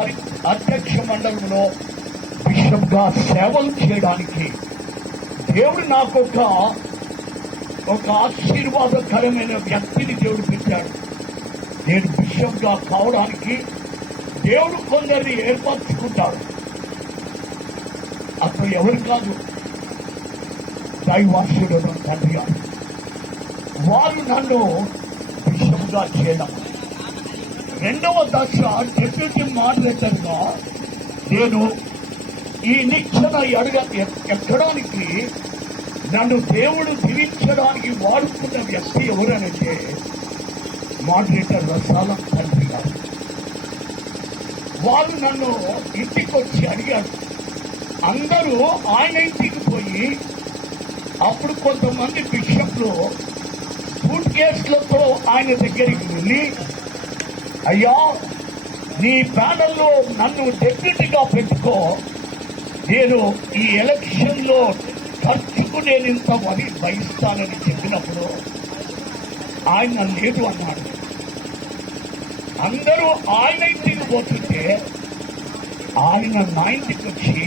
అధ్యక్ష మండలంలో బిషప్గా సేవలు చేయడానికి దేవుడు నాకు ఒక ఆశీర్వాదకరమైన వ్యక్తిని దేవుడు పెట్టాడు. నేను బిషప్గా కావడానికి దేవుడు కొందరిని ఏర్పరచుకుంటాడు. అతను ఎవరు కాదు, దైవాసుడు తండ్రి గారు. వారు నన్ను బిషప్గా చేయడం. రెండవ దశ డిప్యూటీ మోడరేటర్గా నేను ఈ నిచ్చెన ఎక్కడానికి నన్ను దేవుడు దీవించడానికి వాడుకున్న వ్యక్తి ఎవరనంటే మోడరేటర్ రసాలం తండ్రి గారు. వారు నన్ను ఇంటికి వచ్చి అడిగారు. అందరూ ఆయన ఇంటికి పోయి అప్పుడు కొంతమంది బిషప్లు సూట్ కేసులతో ఆయన దగ్గరికి వెళ్ళి, అయ్యా నీ ప్యానల్లో నన్ను డెప్యూటీగా పెట్టుకో, నేను ఈ ఎలక్షన్ లో ఖర్చుకు నేను ఇంత వహిస్తానని చెప్పినప్పుడు ఆయన లేదు అన్నాడు. అందరూ ఆయన ఇంటికి పోతుంటే ఆయన నా ఇంటికి వచ్చి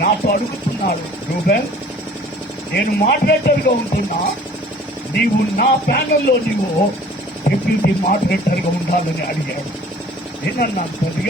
నాతో అడుగుతున్నాడు, రూబెన్ నేను మోడరేటర్గా ఉంటున్నా, నీవు నా ప్యానల్లో నీవు డిప్యూటీ మోడరేటర్గా ఉండాలని అడిగాడు. నేనన్నాను, కొద్దిగా